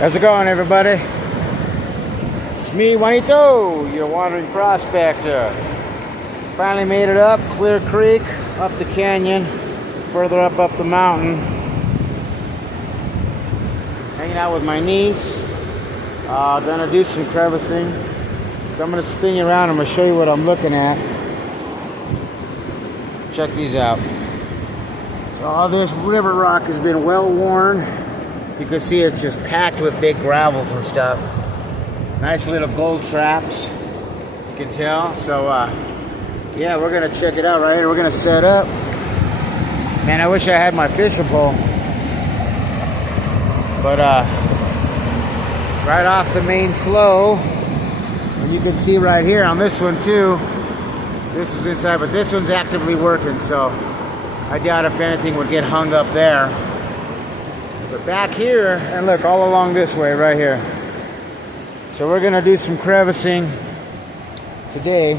How's it going, everybody? It's me, Juanito, your wandering prospector. Finally made it up Clear Creek, up the canyon, further up the mountain. Hanging out with my niece. Gonna do some crevising. So I'm gonna spin you around. I'm gonna show you what I'm looking at. Check these out. So all this river rock has been well worn. You can see it's just packed with big gravels and stuff. Nice little gold traps, you can tell. So yeah, we're gonna check it out right here. We're gonna set up. Man, I wish I had my fishing pole. But right off the main flow, and you can see right here on this one too. This was inside, but this one's actively working, so I doubt if anything would get hung up there. But back here, and look, all along this way, right here. So we're gonna do some crevising today.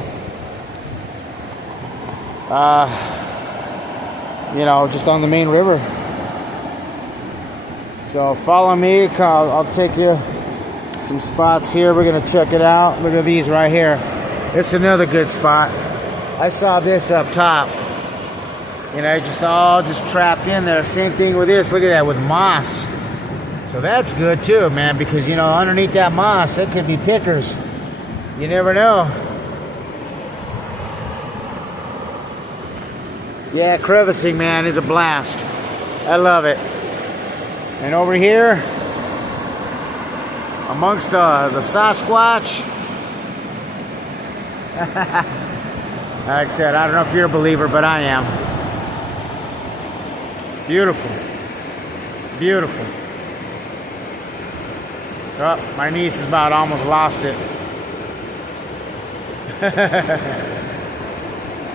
You know, just on the main river. So follow me, I'll take you some spots here. We're gonna check it out. Look at these right here. It's another good spot. I saw this up top. You know, just trapped in there. Same thing with this. Look at that, with moss. So that's good too, man, because you know, underneath that moss, it could be pickers. You never know. Yeah, crevising, man, is a blast. I love it. And over here, amongst the Sasquatch. Like I said, I don't know if you're a believer, but I am. Beautiful. Beautiful. Oh, my niece has about almost lost it.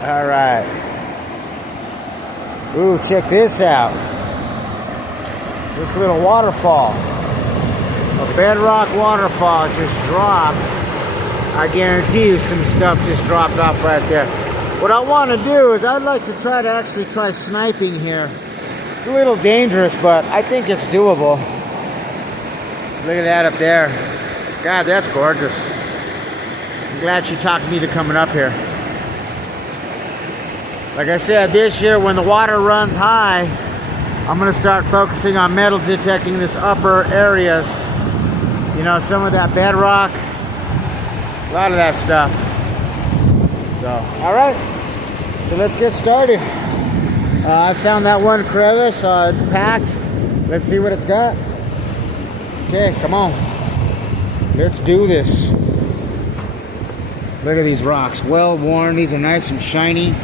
All right. Ooh, check this out. This little waterfall. A bedrock waterfall just dropped. I guarantee you some stuff just dropped off right there. What I want to do is I'd like to try sniping here. It's a little dangerous, but I think it's doable. Look at that up there. God, that's gorgeous. I'm glad she talked me to coming up here. Like I said, this year when the water runs high, I'm going to start focusing on metal detecting this upper areas. You know, some of that bedrock, a lot of that stuff. So, all right. So let's get started. I found that one crevice. It's packed. Let's see what it's got. Okay, come on. Let's do this. Look at these rocks. Well worn. These are nice and shiny. Look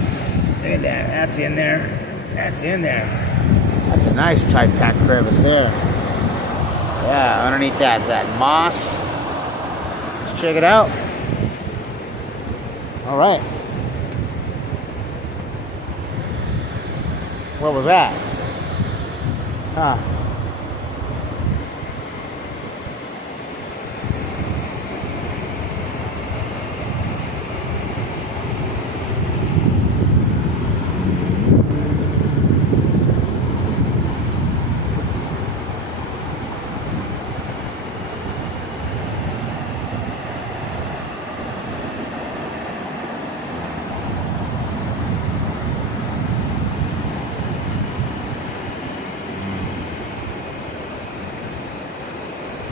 at that. That's in there. That's in there. That's a nice tight packed crevice there. Yeah, underneath that moss. Let's check it out. All right. What was that? Huh.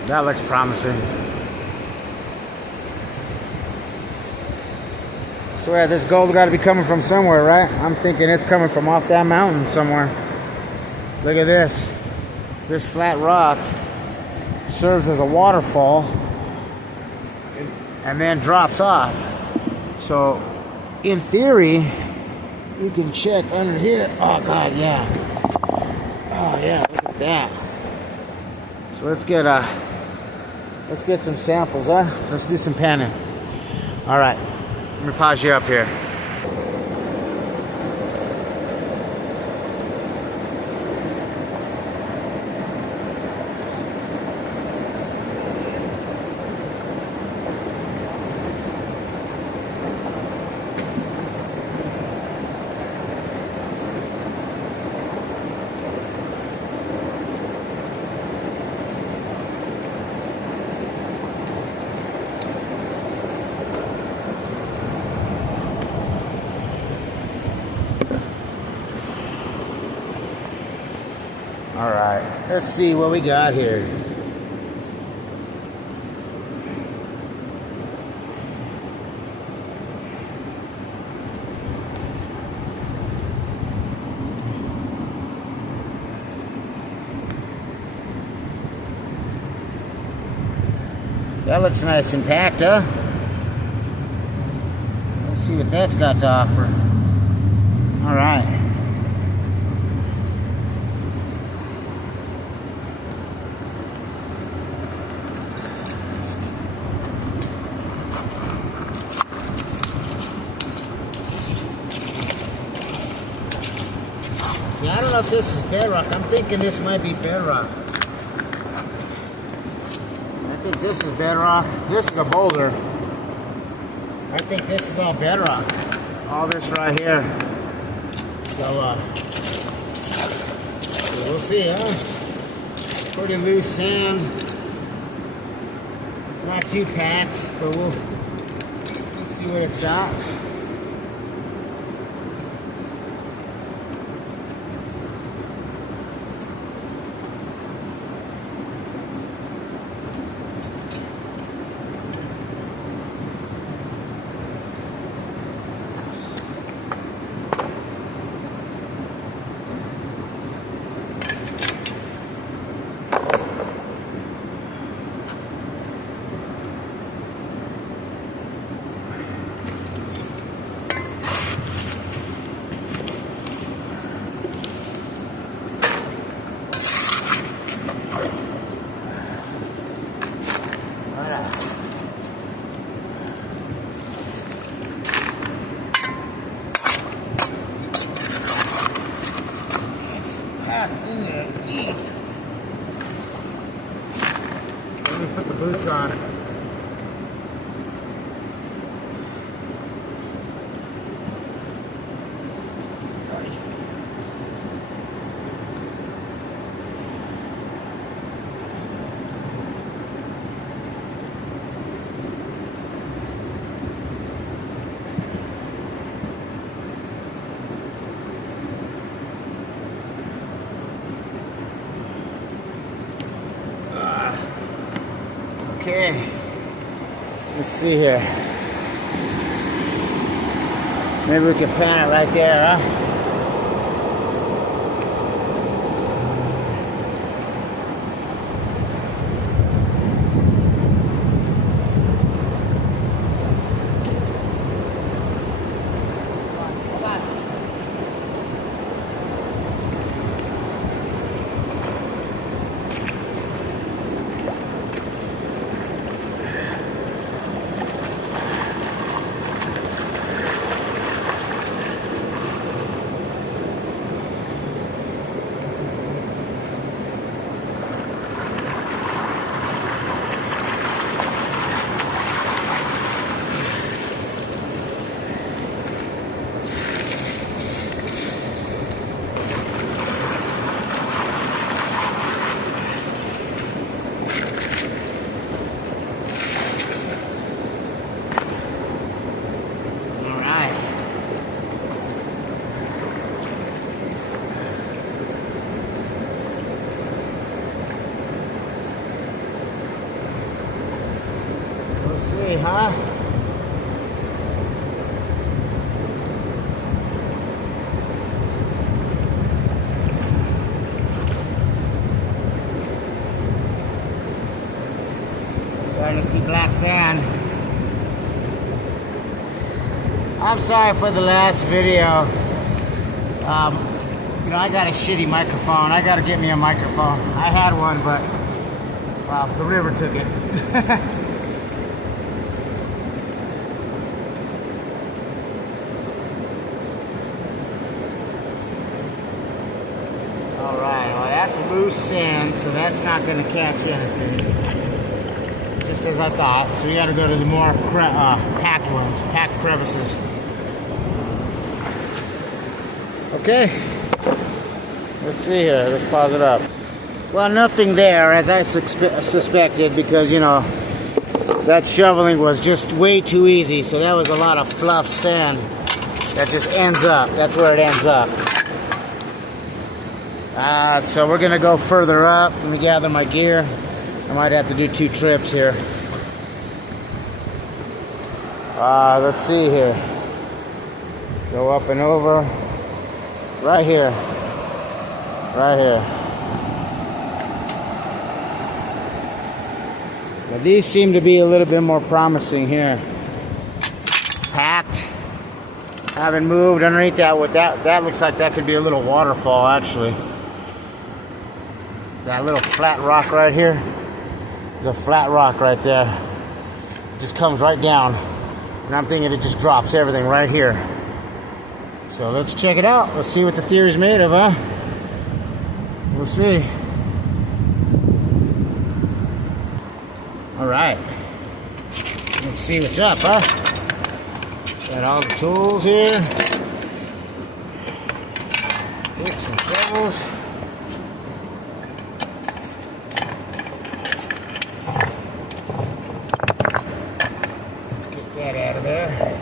That looks promising. So yeah, this gold got to be coming from somewhere, right? I'm thinking it's coming from off that mountain somewhere. Look at this. This flat rock serves as a waterfall and then drops off. So in theory, you can check under here. Oh God, yeah. Oh yeah, look at that. So let's get some samples, huh? Let's do some panning. All right, let me pause you up here. Let's see what we got here. That looks nice and packed, huh? Let's see what that's got to offer. All right. See, I don't know if this is bedrock. I'm thinking this might be bedrock. I think this is bedrock. This is a boulder. I think this is all bedrock. All this right here. So, we'll see, huh? Pretty loose sand. It's not too packed, but we'll see what it's got. Let me put the boots on. Okay, let's see here. Maybe we can pan it right there, huh? See, huh? Starting to see black sand. I'm sorry for the last video. You know, I got a shitty microphone. I gotta get me a microphone. I had one, but wow, the river took it. Alright, well that's loose sand, so that's not going to catch anything. Just as I thought. So we got to go to the more packed ones, packed crevices. Okay, let's see here. Let's pause it up. Well, nothing there, as I suspected, because, you know, that shoveling was just way too easy. So that was a lot of fluff sand that just ends up. That's where it ends up. So we're gonna go further up. Let me gather my gear. I might have to do 2 trips here. Let's see here. Go up and over. Right here. Right here. Now these seem to be a little bit more promising here. Packed. Haven't moved underneath that. With that looks like that could be a little waterfall actually. That little flat rock right here. There's a flat rock right there. It just comes right down. And I'm thinking it just drops everything right here. So let's check it out. Let's see what the theory's made of, huh? We'll see. All right. Let's see what's up, huh? Got all the tools here. Picks and shovels. Let's get that out of there.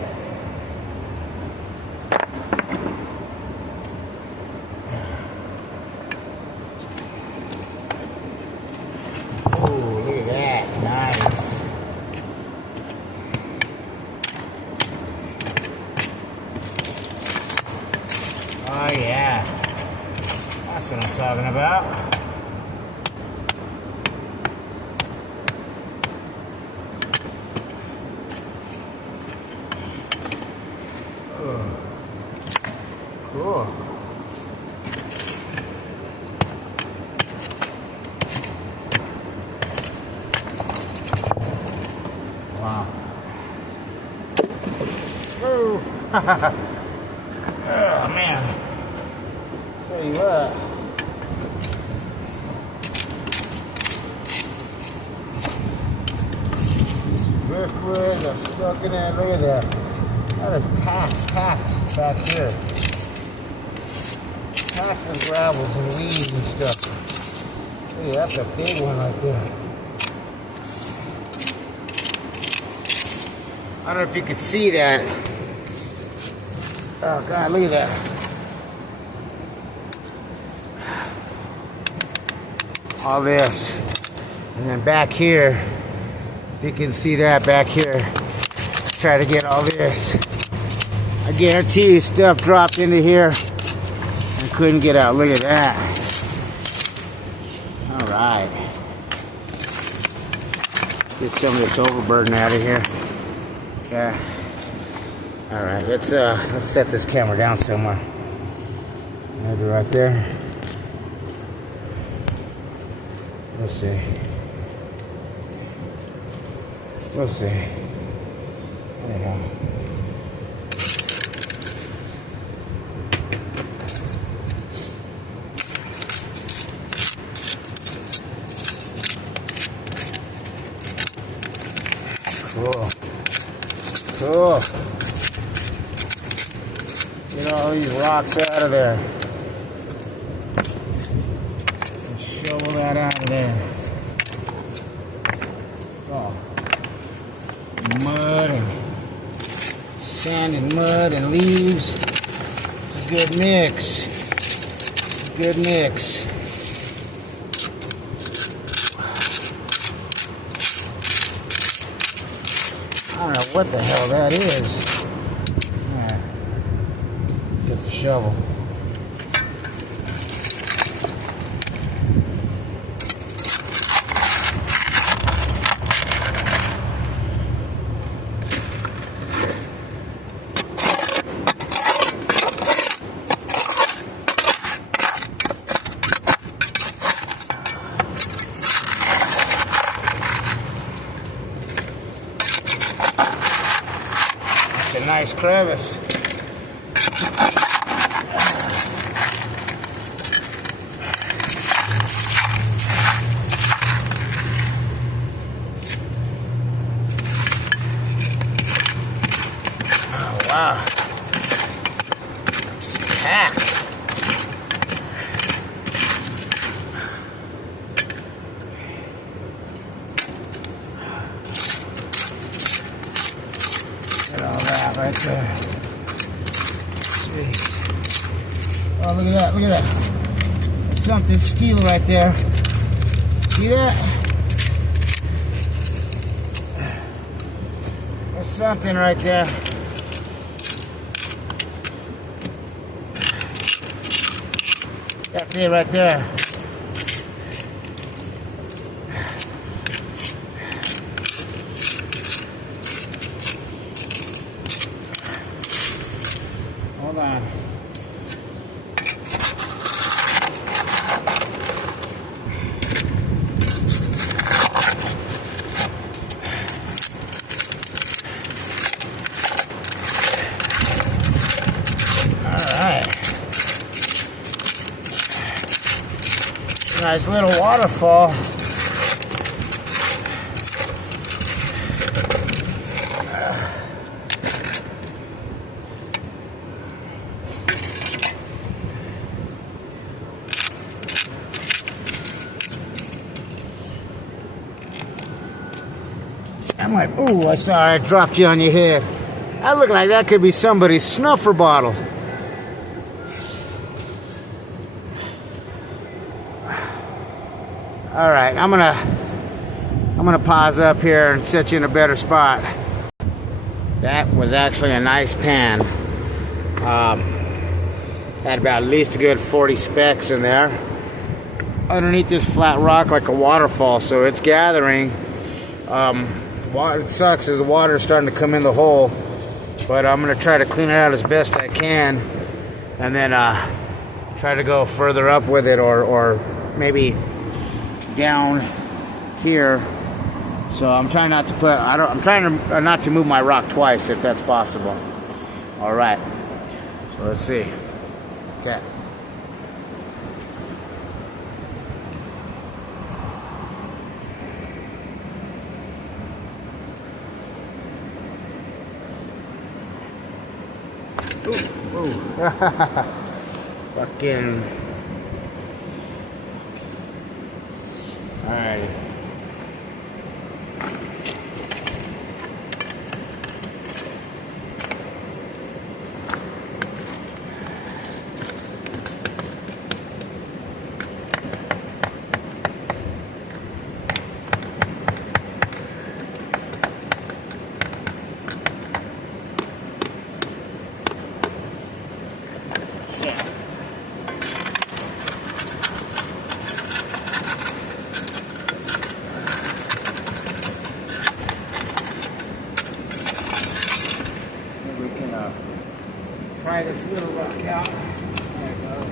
Oh yeah, that's what I'm talking about. Oh, cool. Wow. Oh, oh man. Tell you what. These driftwood are stuck in there. Look at that. That is packed back here. Packed with gravels and weeds and stuff. Hey, that's a big one right there. I don't know if you could see that. Oh God, look at that. All this. And then back here, you can see that back here. Try to get all this. I guarantee you stuff dropped into here and couldn't get out. Look at that. All right. Get some of this overburden out of here. Yeah. All right, let's set this camera down somewhere. Maybe right there. Let's see. We'll see. Anyhow. Cool. Cool. Get all these rocks out of there. And shovel that out of there. Oh. Mud and sand and mud and leaves. It's a good mix. It's a good mix. I don't know what the hell that is. Right. Get the shovel. A nice crevice. Oh wow. Just packed. Right there. Sweet. Oh, look at that, look at that. Let's something steel right there. See that? There's something right there. That's it right there. Hold on. Nice little waterfall. I'm like, ooh, I saw I dropped you on your head. That looked like that could be somebody's snuffer bottle. All right, I'm gonna pause up here and set you in a better spot. That was actually a nice pan. Had about at least a good 40 specks in there. Underneath this flat rock like a waterfall, so it's gathering. What sucks is the water is starting to come in the hole, but I'm gonna try to clean it out as best I can, and then try to go further up with it, or maybe down here. So I'm trying not to put, I'm trying to not to move my rock twice if that's possible. All right, so let's see. Okay. Ooh. Fucking. All right. Try this little rock out. There it goes.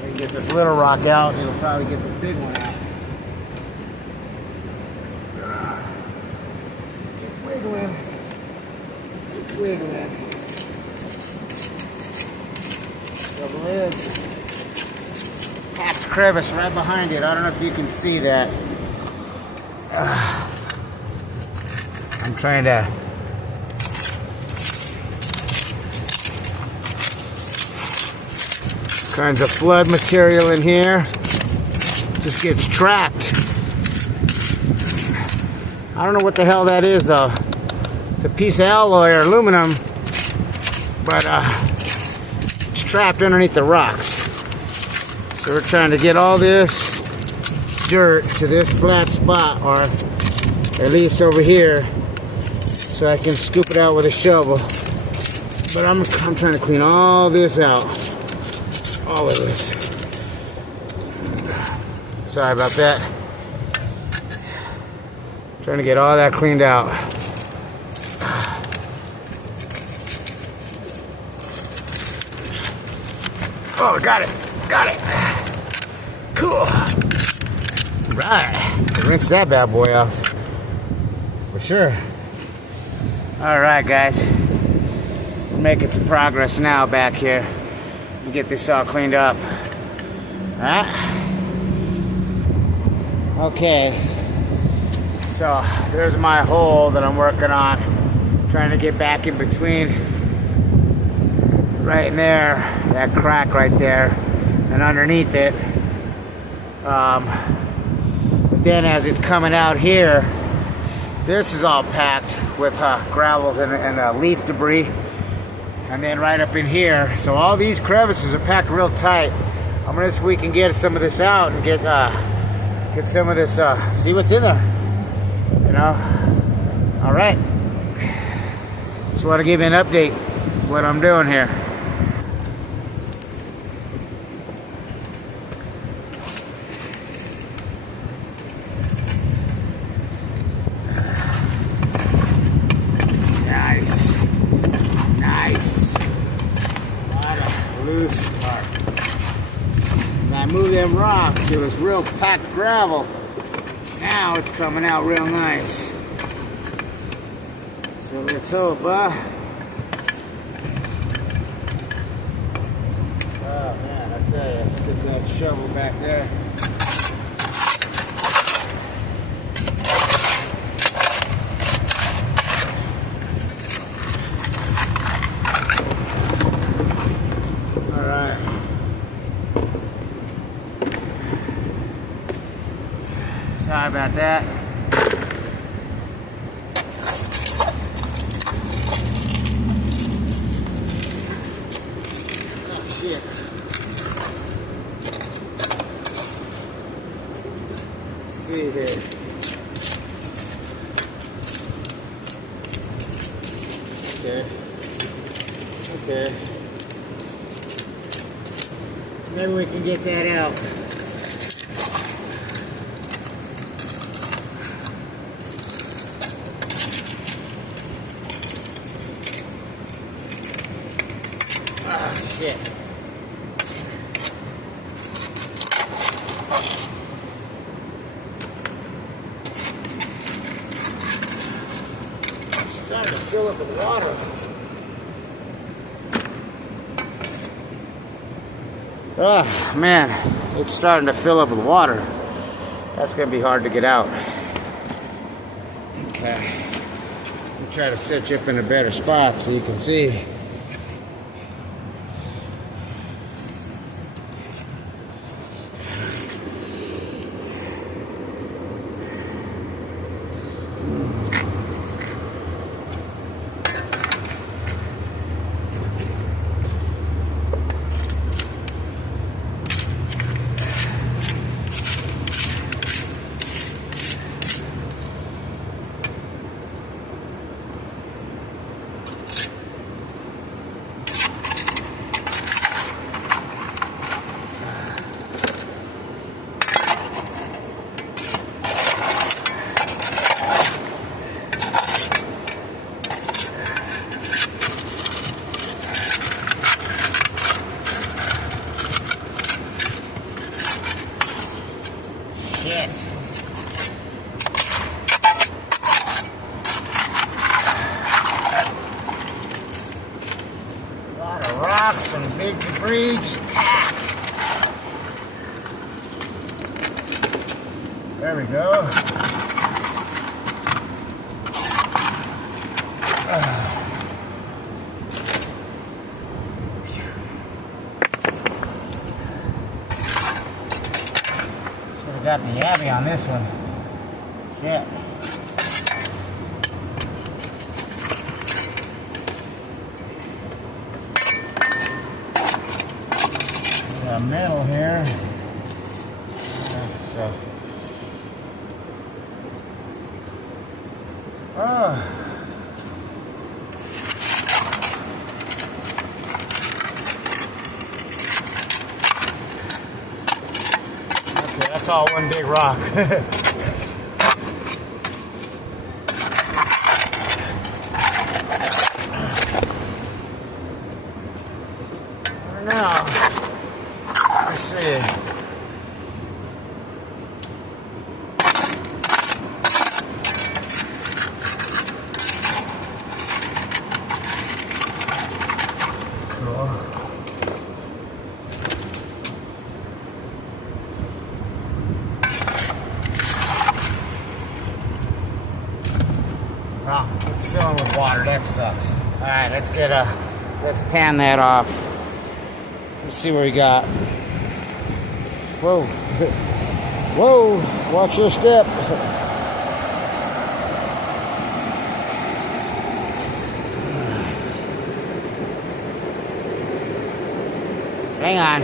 We can get this little rock out, it'll probably get the big one out. It's wiggling. It's wiggling. Trouble is, packed crevice right behind it. I don't know if you can see that. I'm trying to kinds of flood material in here. Just gets trapped. I don't know what the hell that is though. It's a piece of alloy or aluminum, but it's trapped underneath the rocks. So we're trying to get all this dirt to this flat spot, or at least over here, so I can scoop it out with a shovel. But I'm trying to clean all this out. All of this. Sorry about that. Trying to get all that cleaned out. Oh, got it. Got it. Cool. Right. Rinse that bad boy off. For sure. Alright, guys. We're making some progress now back here. Get this all cleaned up. Alright? Okay. So there's my hole that I'm working on. Trying to get back in between. Right in there. That crack right there. And underneath it. But then as it's coming out here, this is all packed with gravels and leaf debris. And then right up in here, so all these crevices are packed real tight. I'm gonna see if we can get some of this out and get some of this, see what's in there, you know. All right, just want to give you an update what I'm doing here. Nice, a lot of loose part. As I move them rocks, it was real packed gravel. Now it's coming out real nice. So let's hope, Oh man, I tell you, let's get that shovel back there. All right. Sorry about that. Shit. Let's see here. Okay. Maybe we can get that out. Ah, shit. It's starting to fill up with water. Oh man, it's starting to fill up with water. That's gonna be hard to get out. Okay. I'll try to set you up in a better spot so you can see. Shit. A lot of rocks and big debris packed. There we go. Got the yabby on this one. Shit. Got metal here. So. That's all one big rock. Now, let's see. Cool. Oh, it's filling with water. That sucks. All right, let's pan that off. Let's see what we got. Whoa. Whoa, watch your step. Hang on.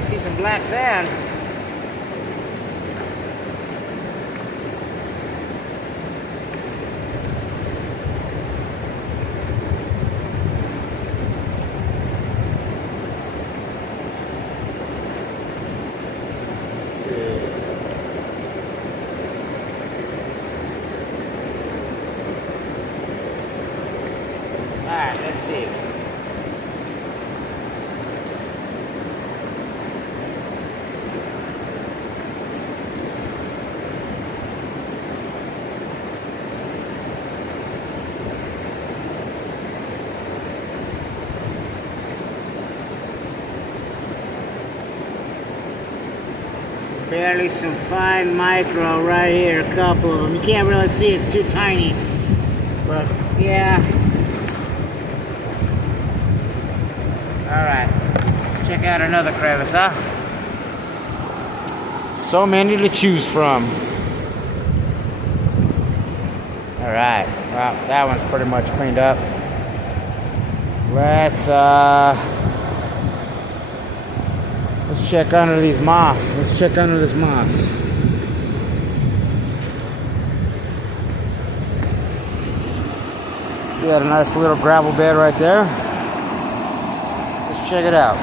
starting to see some black sand. Alright, let's see. Barely some fine micro right here, a couple of them. You can't really see, it's too tiny. But yeah. Alright, let's check out another crevice, huh? So many to choose from. Alright, well, that one's pretty much cleaned up. Let's check under these moss. Let's check under this moss. We got a nice little gravel bed right there. Let's check it out.